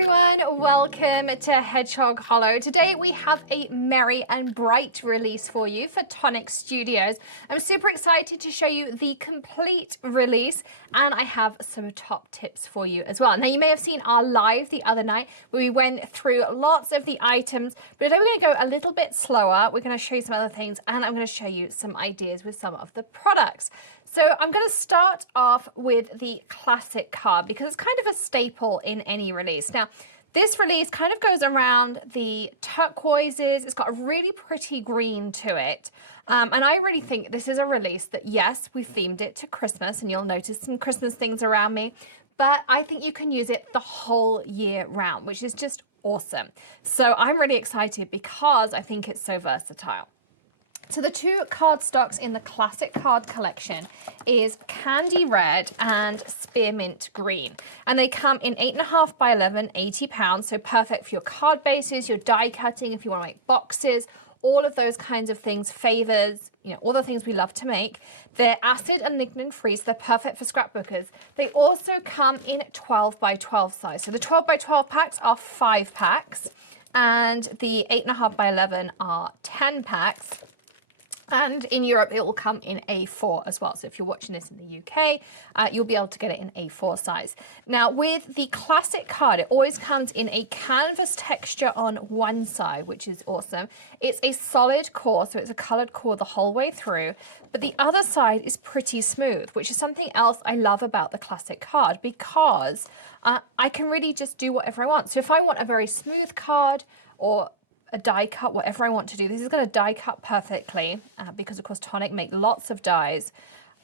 everyone, welcome to Hedgehog Hollow. Today we have a merry and bright release for you for Tonic Studios. I'm super excited to show you the complete release, and I have some top tips for you as well. Now you may have seen our live the other night where we went through lots of the items, but today we're going to go a little bit slower. We're going to show you some other things, and I'm going to show you some ideas with some of the products. So I'm going to start off with the classic card because it's kind of a staple in any release. Now, this release kind of goes around the turquoises. It's got a really pretty green to it. And I really think this is a release that, yes, we themed it to Christmas, and you'll notice some Christmas things around me, but I think you can use it the whole year round, which is just awesome. So I'm really excited because I think it's so versatile. So the two cardstocks in the classic card collection is Candy Red and Spearmint Green. And they come in 8.5 by 11, 80 pounds. So perfect for your card bases, your die cutting, if you want to make boxes, all of those kinds of things, favors, you know, all the things we love to make. They're acid and lignin free, so they're perfect for scrapbookers. They also come in 12 by 12 size. So the 12 by 12 packs are 5 packs, and the 8.5 by 11 are 10 packs. And in Europe, it will come in A4 as well. So if you're watching this in the UK, you'll be able to get it in A4 size. Now, with the classic card, it always comes in a canvas texture on one side, which is awesome. It's a solid core, so it's a colored core the whole way through. But the other side is pretty smooth, which is something else I love about the classic card because I can really just do whatever I want. So if I want a very smooth card or a die cut, whatever I want to do. This is going to die cut perfectly because, of course, Tonic make lots of dies.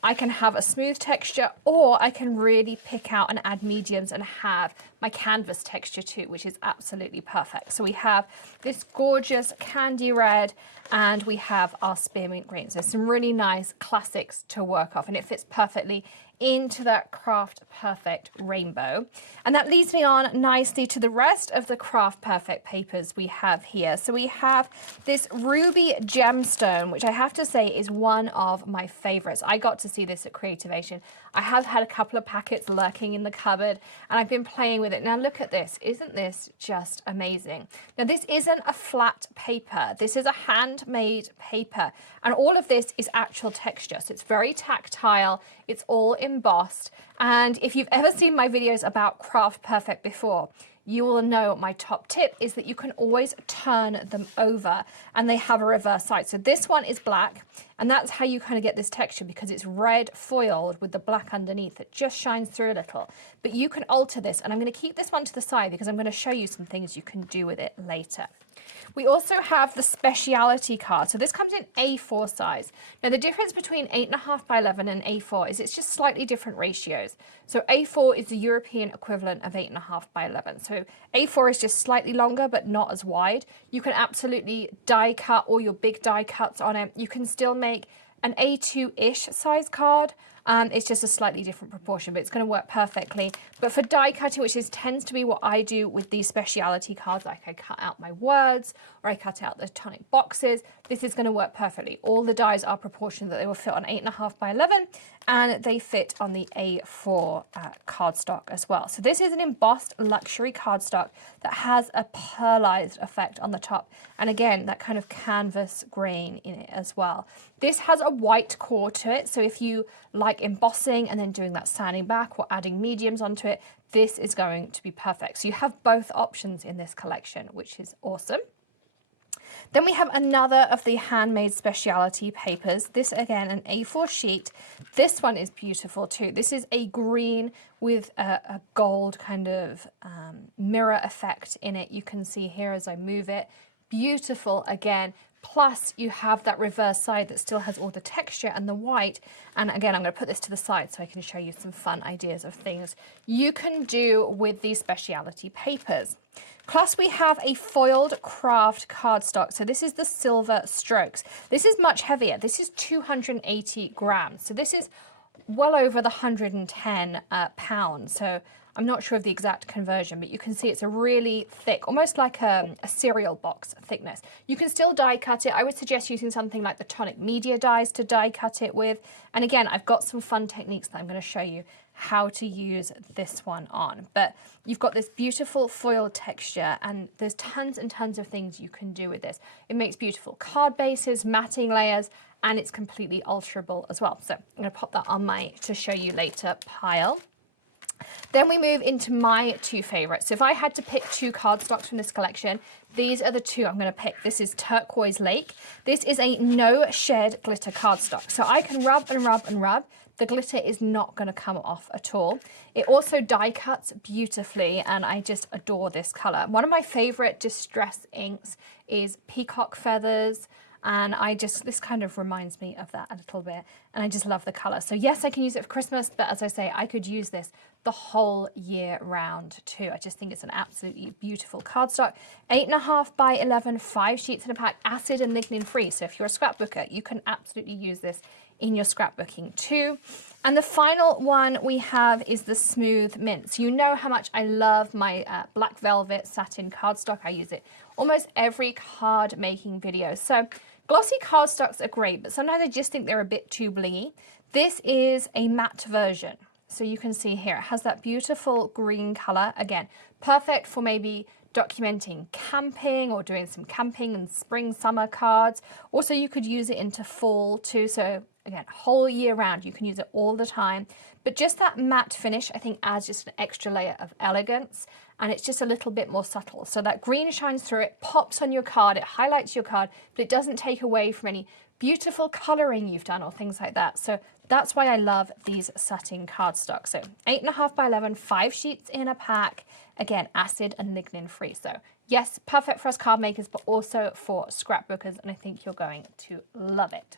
I can have a smooth texture, or I can really pick out and add mediums and have my canvas texture too, which is absolutely perfect. So we have this gorgeous candy red, and we have our spearmint green. So some really nice classics to work off, and it fits perfectly into that Craft Perfect rainbow. And that leads me on nicely to the rest of the Craft Perfect papers we have here. So we have this ruby gemstone, which I have to say is one of my favorites. I got to see this at Creativation. I have had a couple of packets lurking in the cupboard, and I've been playing with it. Now look at this. Isn't this just amazing? Now this isn't a flat paper. This is a handmade paper, and all of this is actual texture. So it's very tactile. It's all embossed. And if you've ever seen my videos about Craft Perfect before, you will know my top tip is that you can always turn them over, and they have a reverse side. So this one is black, and that's how you kind of get this texture because it's red foiled with the black underneath that just shines through a little. But you can alter this, and I'm going to keep this one to the side because I'm going to show you some things you can do with it later. We also have the speciality card. So this comes in A4 size. Now the difference between 8.5 by 11 and A4 is it's just slightly different ratios. So A4 is the European equivalent of 8.5 by 11. So A4 is just slightly longer, but not as wide. You can absolutely die cut all your big die cuts on it. You can still make an A2-ish size card. It's just a slightly different proportion, but it's going to work perfectly. But for die cutting, which tends to be what I do with these speciality cards, like I cut out my words or I cut out the Tonic boxes, this is going to work perfectly. All the dies are proportioned that they will fit on 8.5 by 11, and they fit on the A4 cardstock as well. So this is an embossed luxury cardstock that has a pearlized effect on the top. And again, that kind of canvas grain in it as well. This has a white core to it. So if you like embossing and then doing that sanding back or adding mediums onto it, this is going to be perfect. So you have both options in this collection, which is awesome. Then we have another of the handmade speciality papers. This, again, an A4 sheet. This one is beautiful too. This is a green with a gold kind of mirror effect in it. You can see here as I move it. Beautiful again. Plus you have that reverse side that still has all the texture and the white. And again, I'm going to put this to the side so I can show you some fun ideas of things you can do with these speciality papers. Plus we have a foiled craft cardstock. So this is the Silver Strokes. This is much heavier. This is 280 grams. So this is well over the 110 pounds. So I'm not sure of the exact conversion, but you can see it's a really thick, almost like a cereal box thickness. You can still die cut it. I would suggest using something like the Tonic media dies to die cut it with. And again, I've got some fun techniques that I'm going to show you how to use this one on. But you've got this beautiful foil texture, and there's tons and tons of things you can do with this. It makes beautiful card bases, matting layers, and it's completely alterable as well. So I'm going to pop that on my to show you later pile. Then we move into my two favorites. So if I had to pick two cardstocks from this collection, these are the two I'm going to pick. This is Turquoise Lake. This is a no shed glitter cardstock. So I can rub and rub and rub. The glitter is not going to come off at all. It also die cuts beautifully, and I just adore this color. One of my favorite distress inks is Peacock Feathers. And this kind of reminds me of that a little bit. And I just love the color. So yes, I can use it for Christmas, but as I say, I could use this the whole year round too. I just think it's an absolutely beautiful cardstock. 8.5 by 11, 5 sheets in a pack, acid and lignin free. So if you're a scrapbooker, you can absolutely use this in your scrapbooking too. And the final one we have is the Smooth Mint. So you know how much I love my black velvet satin cardstock. I use it almost every card making video. So glossy cardstocks are great, but sometimes I just think they're a bit too blingy. This is a matte version. So you can see here, it has that beautiful green color. Again, perfect for maybe documenting camping or doing some camping and spring, summer cards. Also, you could use it into fall too. So again, whole year round, you can use it all the time. But just that matte finish, I think, adds just an extra layer of elegance, and it's just a little bit more subtle. So that green shines through, it pops on your card, it highlights your card, but it doesn't take away from any beautiful coloring you've done or things like that. So that's why I love these satin cardstocks. So 8.5 by 11, 5 sheets in a pack. Again, acid and lignin free. So yes, perfect for us card makers, but also for scrapbookers, and I think you're going to love it.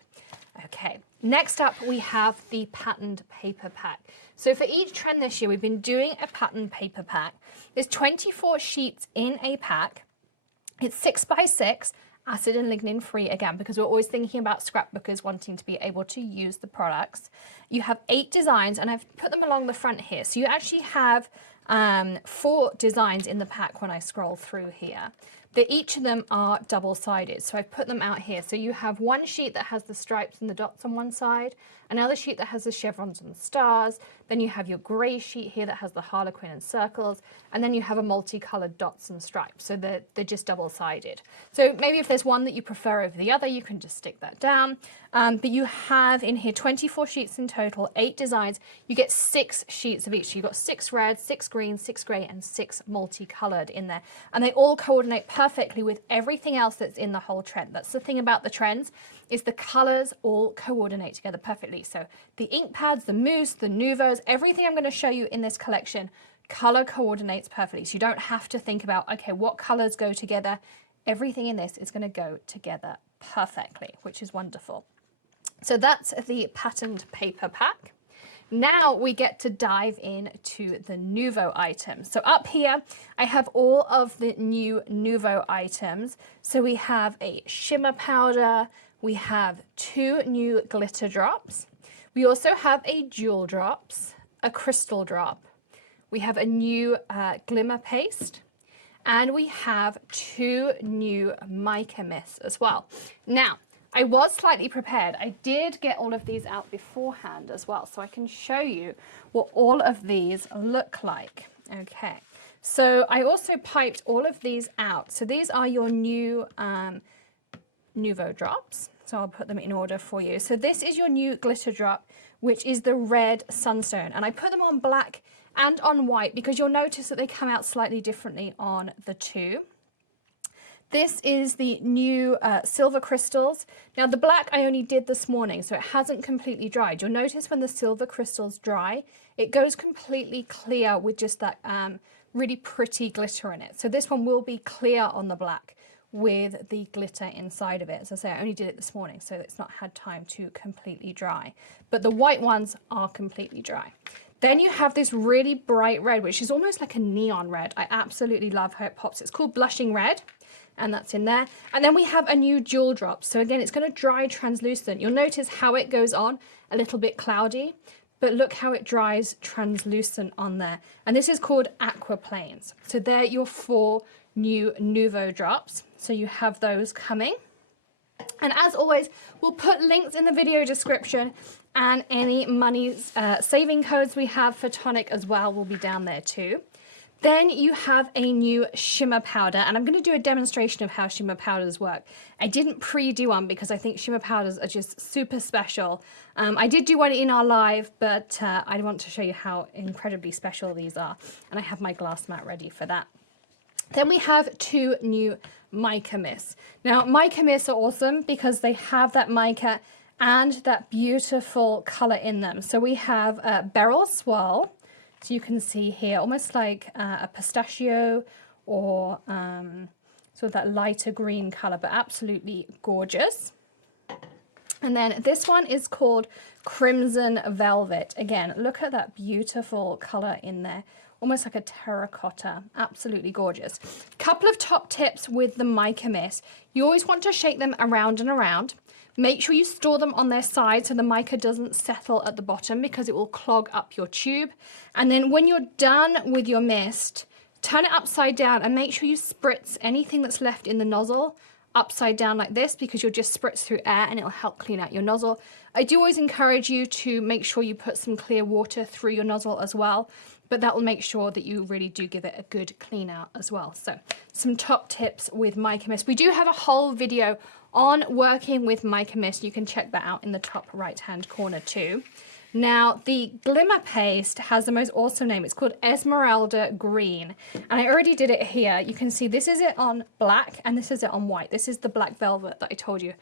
Okay, next up we have the patterned paper pack. So for each trend this year, we've been doing a patterned paper pack. There's 24 sheets in a pack. It's 6 by 6, acid and lignin free again, because we're always thinking about scrapbookers wanting to be able to use the products. You have 8 designs, and I've put them along the front here. So you actually have 4 designs in the pack when I scroll through here. But each of them are double-sided, so I've put them out here. So you have one sheet that has the stripes and the dots on one side, another sheet that has the chevrons and stars, then you have your grey sheet here that has the harlequin and circles, and then you have a multicolored dots and stripes, so they're just double-sided. So maybe if there's one that you prefer over the other, you can just stick that down. But you have in here 24 sheets in total, 8 designs. You get 6 sheets of each. So you've got 6 red, 6 green, 6 grey, and 6 multicolored in there. And they all coordinate perfectly with everything else that's in the whole trend. That's the thing about the trends, is the colors all coordinate together perfectly. So the ink pads, the mousse, the Nouvos, everything I'm going to show you in this collection, color coordinates perfectly. So you don't have to think about, okay, what colors go together. Everything in this is going to go together perfectly, which is wonderful. So that's the patterned paper pack. Now we get to dive into the Nouveau items. So up here, I have all of the new Nouveau items. So we have a shimmer powder, we have 2 new glitter drops. We also have a jewel drops, a crystal drop. We have a new glimmer paste, and we have 2 new mica mists as well. Now, I was slightly prepared. I did get all of these out beforehand as well, so I can show you what all of these look like. Okay, so I also piped all of these out. So these are your new Nouveau drops. So I'll put them in order for you. So this is your new glitter drop, which is the red sunstone. And I put them on black and on white because you'll notice that they come out slightly differently on the 2. This is the new silver crystals. Now the black I only did this morning, so it hasn't completely dried. You'll notice when the silver crystals dry, it goes completely clear with just that really pretty glitter in it. So this one will be clear on the black with the glitter inside of it. As I say, I only did it this morning, so it's not had time to completely dry. But the white ones are completely dry. Then you have this really bright red, which is almost like a neon red. I absolutely love how it pops. It's called Blushing Red, and that's in there. And then we have a new jewel drop. So again, it's going to dry translucent. You'll notice how it goes on a little bit cloudy, but look how it dries translucent on there. And this is called aquaplanes. So they're your 4 new Nuvo drops. So you have those coming. And as always, we'll put links in the video description, and any money saving codes we have for Tonic as well will be down there too. Then you have a new shimmer powder, and I'm going to do a demonstration of how shimmer powders work. I didn't pre-do one because I think shimmer powders are just super special. I did do one in our live, but I want to show you how incredibly special these are. And I have my glass mat ready for that. Then we have 2 new mica mists. Now, mica mists are awesome because they have that mica and that beautiful color in them. So we have Beryl Swirl. So you can see here, almost like a pistachio or sort of that lighter green color, but absolutely gorgeous. And then this one is called Crimson Velvet. Again, look at that beautiful color in there. Almost like a terracotta, absolutely gorgeous. Couple of top tips with the mica mist. You always want to shake them around and around. Make sure you store them on their side so the mica doesn't settle at the bottom because it will clog up your tube. And then when you're done with your mist, turn it upside down and make sure you spritz anything that's left in the nozzle upside down like this, because you'll just spritz through air and it'll help clean out your nozzle. I do always encourage you to make sure you put some clear water through your nozzle as well, but that will make sure that you really do give it a good clean out as well. So some top tips with mica mist. We do have a whole video on working with mica mist. You can check that out in the top right hand corner too. Now the glimmer paste has the most awesome name. It's called Esmeralda Green, and I already did it here. You can see this is it on black and this is it on white. This is the black velvet that I told you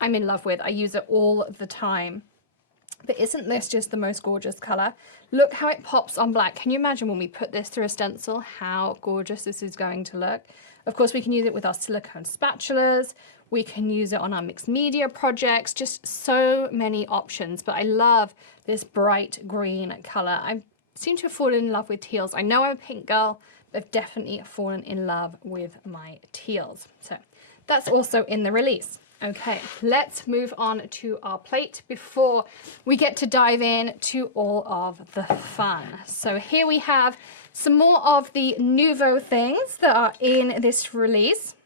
I'm in love with. I use it all the time. But isn't this just the most gorgeous color? Look how it pops on black. Can you imagine when we put this through a stencil, how gorgeous this is going to look? Of course, we can use it with our silicone spatulas. We can use it on our mixed media projects, just so many options. But I love this bright green color. I seem to have fallen in love with teals. I know I'm a pink girl, but I've definitely fallen in love with my teals. So that's also in the release. Okay, let's move on to our plate before we get to dive in to all of the fun. So here we have some more of the Nuvo things that are in this release.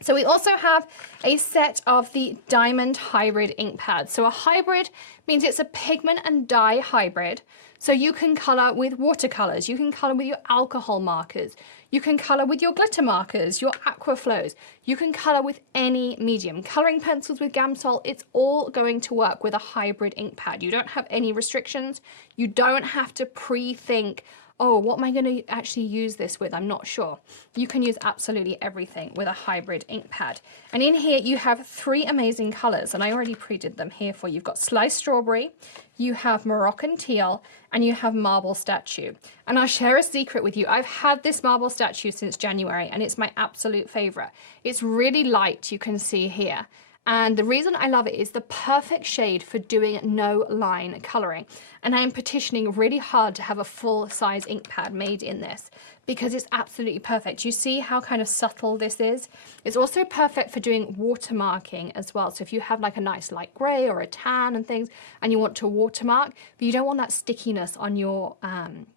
So we also have a set of the Diamond Hybrid ink pads. So a hybrid means it's a pigment and dye hybrid. So you can color with watercolors, you can color with your alcohol markers, you can color with your glitter markers, your aqua flows, you can color with any medium. Coloring pencils with Gamsol, it's all going to work with a hybrid ink pad. You don't have any restrictions. You don't have to pre-think, oh, what am I going to actually use this with? I'm not sure. You can use absolutely everything with a hybrid ink pad. And in here you have 3 amazing colors, and I already pre-did them here for you. You've got Sliced Strawberry, you have Moroccan Teal, and you have Marble Statue. And I'll share a secret with you. I've had this Marble Statue since January, and it's my absolute favorite. It's really light, you can see here. And the reason I love it is the perfect shade for doing no line coloring. And I am petitioning really hard to have a full size ink pad made in this because it's absolutely perfect. You see how kind of subtle this is? It's also perfect for doing watermarking as well. So if you have like a nice light gray or a tan and things and you want to watermark, but you don't want that stickiness on your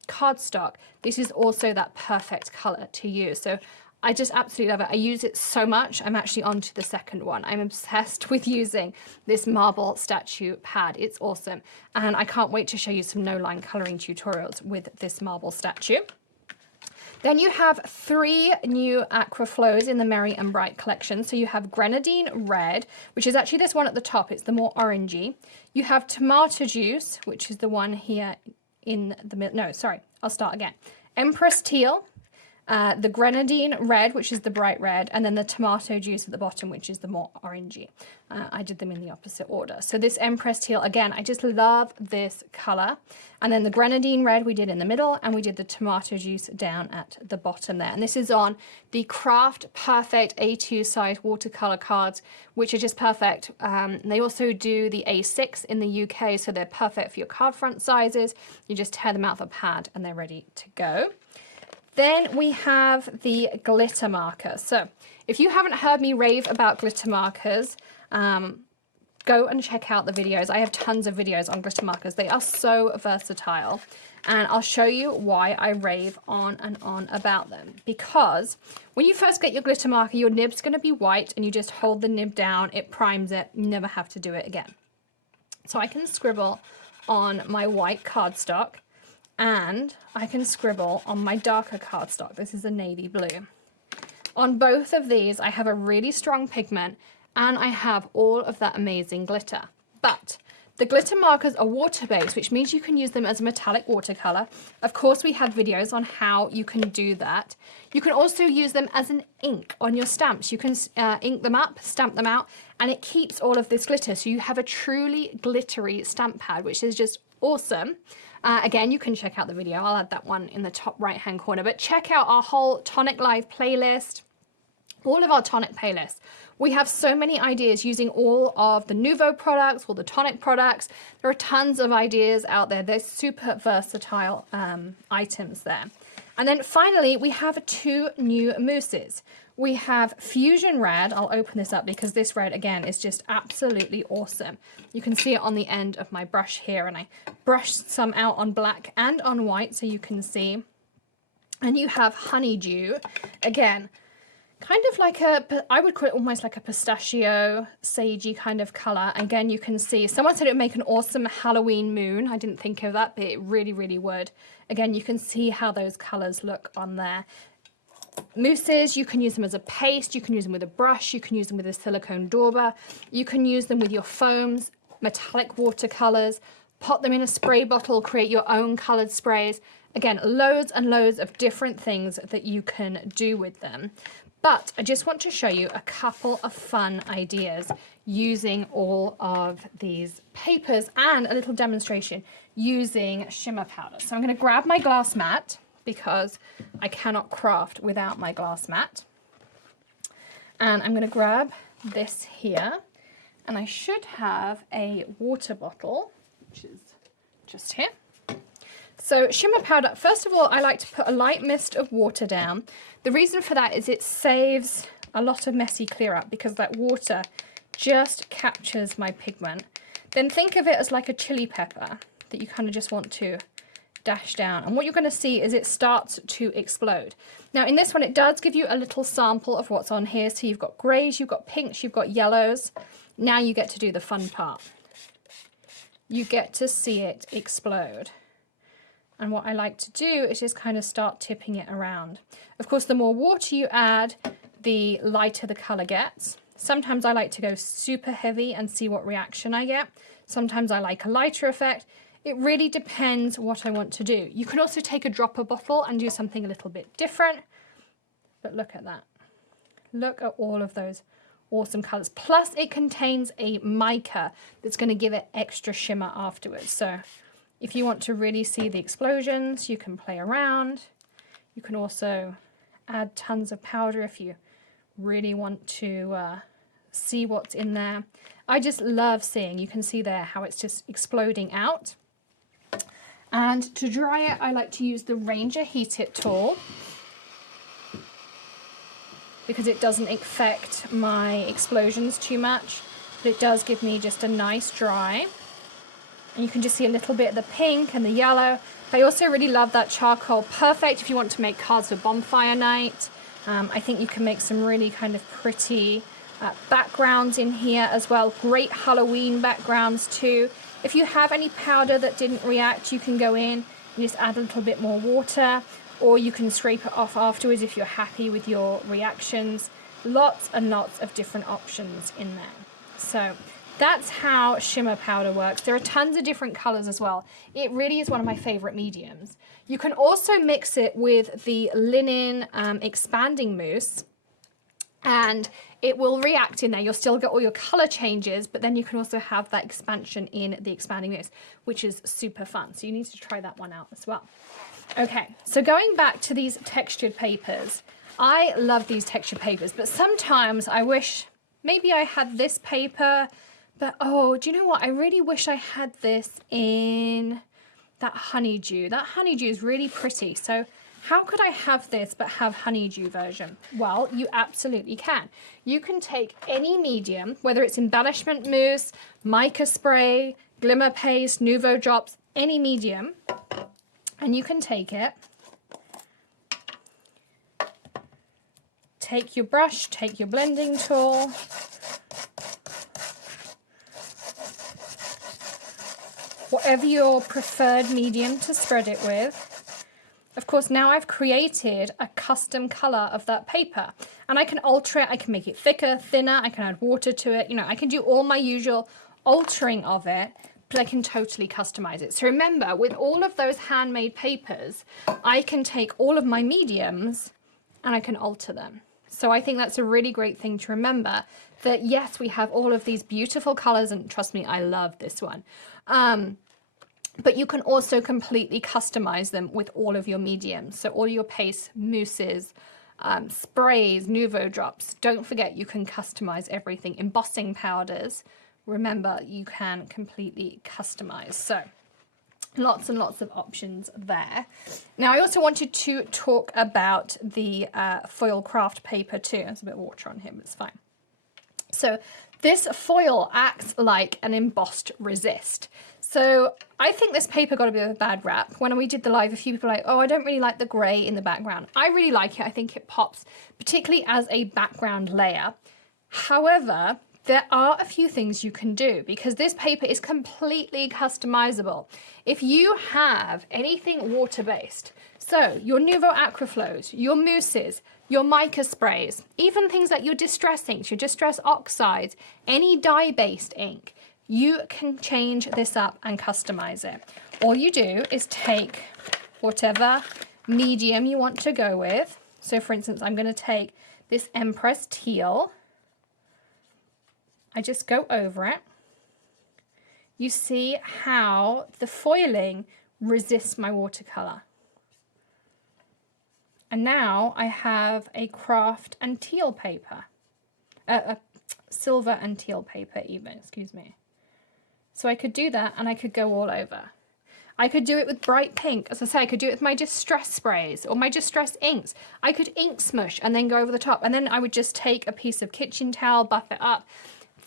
cardstock, this is also that perfect color to use. So I just absolutely love it. I use it so much. I'm actually on to the second one. I'm obsessed with using this Marble Statue pad. It's awesome. And I can't wait to show you some no-line coloring tutorials with this Marble Statue. Then you have 3 new aqua flows in the Merry and Bright collection. So you have Grenadine Red, which is actually this one at the top. It's the more orangey. You have Tomato Juice, which is the one here in the middle. No, sorry, I'll start again. Empress Teal. The Grenadine Red, which is the bright red, and then the Tomato Juice at the bottom, which is the more orangey. I did them in the opposite order. So this Empress Teal, again, I just love this color. And then the Grenadine Red we did in the middle, and we did the Tomato Juice down at the bottom there. And this is on the Craft Perfect A2 size watercolor cards, which are just perfect. They also do the A6 in the UK, so they're perfect for your card front sizes. You just tear them out of a pad and they're ready to go. Then we have the glitter marker. So if you haven't heard me rave about glitter markers, go and check out the videos. I have tons of videos on glitter markers. They are so versatile. And I'll show you why I rave on and on about them. Because when you first get your glitter marker, your nib's going to be white and you just hold the nib down, it primes it, you never have to do it again. So I can scribble on my white cardstock and I can scribble on my darker cardstock. This is a navy blue. On both of these, I have a really strong pigment and I have all of that amazing glitter. But the glitter markers are water-based, which means you can use them as a metallic watercolor. Of course, we have videos on how you can do that. You can also use them as an ink on your stamps. You can ink them up, stamp them out, and it keeps all of this glitter. So you have a truly glittery stamp pad, which is just awesome. Again, you can check out the video. I'll add that one in the top right-hand corner. But check out our whole Tonic Live playlist, all of our Tonic playlists. We have so many ideas using all of the Nouveau products, all the Tonic products. There are tons of ideas out there. They're super versatile items there. And then finally, we have 2 new mousses. We have Fusion Red. I'll open this up because this red, again, is just absolutely awesome. You can see it on the end of my brush here, and I brushed some out on black and on white so you can see. And you have Honeydew. Again, kind of like I would call it almost like a pistachio, sagey kind of color. Again, you can see, someone said it would make an awesome Halloween moon. I didn't think of that, but it really, really would. Again, you can see how those colors look on there. Mousses, you can use them as a paste, you can use them with a brush, you can use them with a silicone dauber, you can use them with your foams, metallic watercolors, pop them in a spray bottle, create your own colored sprays. Again, loads and loads of different things that you can do with them. But I just want to show you a couple of fun ideas using all of these papers and a little demonstration using shimmer powder. So I'm going to grab my glass mat because I cannot craft without my glass mat. And I'm going to grab this here, and I should have a water bottle, which is just here. So shimmer powder, first of all, I like to put a light mist of water down. The reason for that is it saves a lot of messy clear up because that water just captures my pigment. Then think of it as like a chili pepper that you kind of just want to dash down. And what you're going to see is it starts to explode. Now in this one, it does give you a little sample of what's on here. So you've got grays, you've got pinks, you've got yellows. Now you get to do the fun part. You get to see it explode. And what I like to do is just kind of start tipping it around. Of course, the more water you add, the lighter the color gets. Sometimes I like to go super heavy and see what reaction I get. Sometimes I like a lighter effect. It really depends what I want to do. You can also take a dropper bottle and do something a little bit different. But look at that. Look at all of those awesome colors. Plus it contains a mica that's going to give it extra shimmer afterwards. So if you want to really see the explosions, you can play around. You can also add tons of powder if you really want to see what's in there. I just love seeing, you can see there how it's just exploding out. And to dry it, I like to use the Ranger Heat It tool because it doesn't affect my explosions too much, but it does give me just a nice dry. And you can just see a little bit of the pink and the yellow. I also really love that charcoal. Perfect if you want to make cards for bonfire night. I think you can make some really kind of pretty backgrounds in here as well. Great Halloween backgrounds too. If you have any powder that didn't react, you can go in and just add a little bit more water, or you can scrape it off afterwards if you're happy with your reactions. Lots and lots of different options in there. So that's how shimmer powder works. There are tons of different colors as well. It really is one of my favorite mediums. You can also mix it with the linen expanding mousse, and it will react in there. You'll still get all your color changes, but then you can also have that expansion in the expanding mousse, which is super fun. So you need to try that one out as well. Okay, so going back to these textured papers, I love these textured papers, but sometimes I wish maybe I had this paper. But, oh, do you know what? I really wish I had this in that honeydew. That honeydew is really pretty. So how could I have this but have honeydew version? Well, you absolutely can. You can take any medium, whether it's embellishment mousse, mica spray, glimmer paste, Nouveau drops, any medium, and you can take it, take your brush, take your blending tool, whatever your preferred medium to spread it with. Of course, now I've created a custom color of that paper, and I can alter it. I can make it thicker, thinner, I can add water to it. You know, I can do all my usual altering of it, but I can totally customize it. So remember, with all of those handmade papers, I can take all of my mediums and I can alter them. So I think that's a really great thing to remember, that yes, we have all of these beautiful colors, and trust me, I love this one. But you can also completely customize them with all of your mediums. So all your pastes, mousses, sprays, Nouveau drops. Don't forget, you can customize everything. Embossing powders, remember, you can completely customize. So lots and lots of options there. Now, I also wanted to talk about the foil craft paper too. There's a bit of water on here, but it's fine. So this foil acts like an embossed resist. So I think this paper got a bit of a bad rap. When we did the live, a few people were like, oh, I don't really like the grey in the background. I really like it. I think it pops, particularly as a background layer. However, there are a few things you can do because this paper is completely customizable. If you have anything water-based, so your Nouveau Aquaflows, your mousses, your mica sprays, even things like your distress inks, your distress oxides, any dye-based ink, you can change this up and customize it. All you do is take whatever medium you want to go with. So for instance, I'm going to take this Empress Teal. I just go over it. You see how the foiling resists my watercolor. And now I have a craft and teal paper, a silver and teal paper even, excuse me. So I could do that and I could go all over. I could do it with bright pink. As I say, I could do it with my distress sprays or my distress inks. I could ink smush and then go over the top. And then I would just take a piece of kitchen towel, buff it up.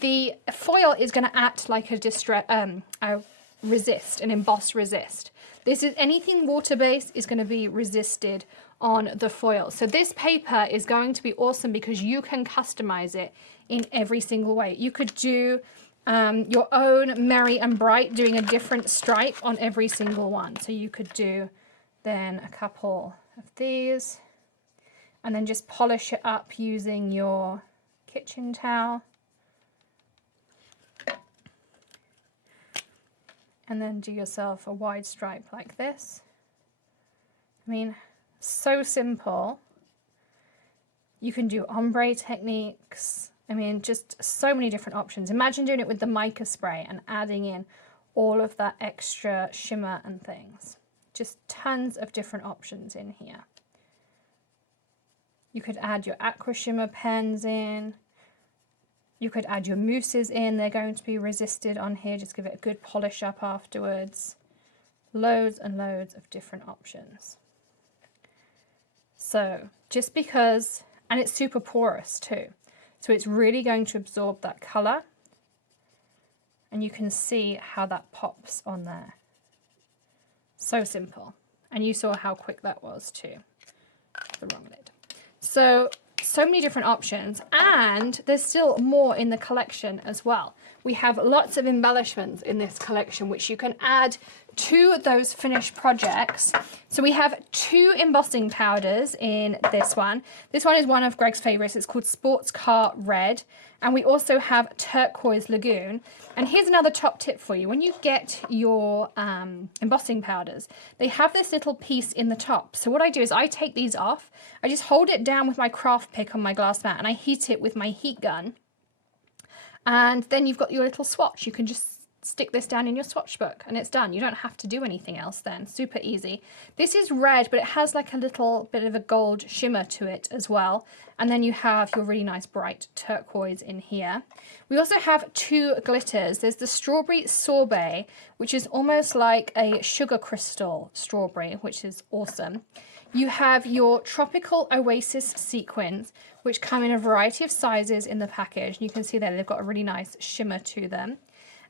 The foil is going to act like a resist, an embossed resist. This is anything water-based is going to be resisted on the foil. So this paper is going to be awesome because you can customize it in every single way. You could do your own Merry and Bright, doing a different stripe on every single one. So you could do then a couple of these and then just polish it up using your kitchen towel. And then do yourself a wide stripe like this. I mean, so simple. You can do ombre techniques. I mean, just so many different options. Imagine doing it with the mica spray and adding in all of that extra shimmer and things. Just tons of different options in here. You could add your aqua shimmer pens in. You could add your mousses in. They're going to be resisted on here. Just give it a good polish up afterwards. Loads and loads of different options. So just because, and it's super porous too. So it's really going to absorb that color. And you can see how that pops on there. So simple. And you saw how quick that was too. The wrong lid. So many different options, and there's still more in the collection as well. We have lots of embellishments in this collection which you can add to those finished projects. So we have 2 embossing powders in this one. This one is one of Greg's favorites. It's called Sports Car Red. And we also have Turquoise Lagoon. And here's another top tip for you. When you get your embossing powders, they have this little piece in the top. So what I do is I take these off. I just hold it down with my craft pick on my glass mat and I heat it with my heat gun. And then you've got your little swatch. You can just stick this down in your swatch book and it's done. You don't have to do anything else then. Super easy. This is red, but it has like a little bit of a gold shimmer to it as well. And then you have your really nice bright turquoise in here. We also have 2 glitters. There's the Strawberry Sorbet, which is almost like a sugar crystal strawberry, which is awesome. You have your Tropical Oasis sequins, which come in a variety of sizes in the package. You can see there they've got a really nice shimmer to them.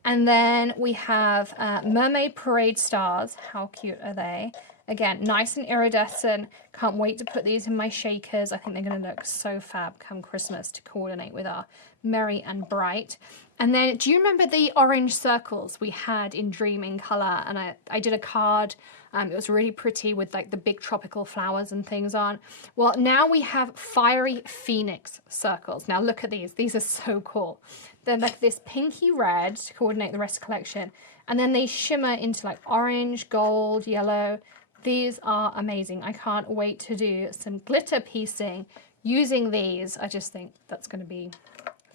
And then we have Mermaid Parade Stars. How cute are they? Again, nice and iridescent. Can't wait to put these in my shakers. I think they're going to look so fab come Christmas to coordinate with our Merry and Bright. And then, do you remember the orange circles we had in Dreaming Color? And I did a card. It was really pretty with like the big tropical flowers and things on. Well, now we have Fiery Phoenix circles. Now look at these. These are so cool. They're like this pinky red to coordinate the rest of the collection. And then they shimmer into like orange, gold, yellow. These are amazing. I can't wait to do some glitter piecing using these. I just think that's going to be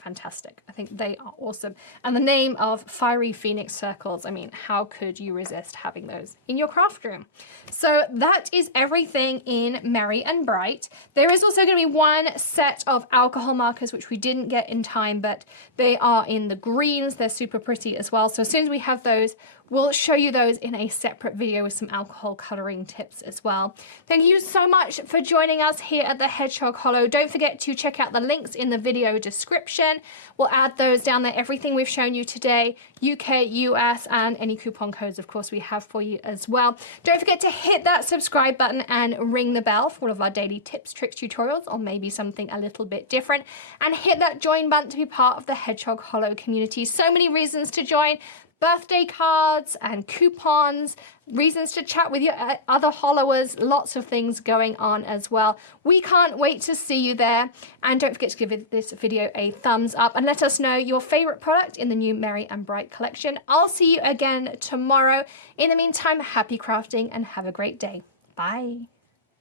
fantastic. I think they are awesome. And the name of Fiery Phoenix circles, I mean, how could you resist having those in your craft room? So that is everything in Merry and Bright. There is also going to be one set of alcohol markers, which we didn't get in time, but they are in the greens. They're super pretty as well. So as soon as we have those, we'll show you those in a separate video with some alcohol coloring tips as well. Thank you so much for joining us here at the Hedgehog Hollow. Don't forget to check out the links in the video description. We'll add those down there, everything we've shown you today, UK, US, and any coupon codes, of course, we have for you as well. Don't forget to hit that subscribe button and ring the bell for all of our daily tips, tricks, tutorials, or maybe something a little bit different. And hit that join button to be part of the Hedgehog Hollow community. So many reasons to join. Birthday cards and coupons, reasons to chat with your other hollowers, lots of things going on as well. We can't wait to see you there. And don't forget to give this video a thumbs up and let us know your favorite product in the new Merry and Bright collection. I'll see you again tomorrow. In the meantime, happy crafting and have a great day. Bye.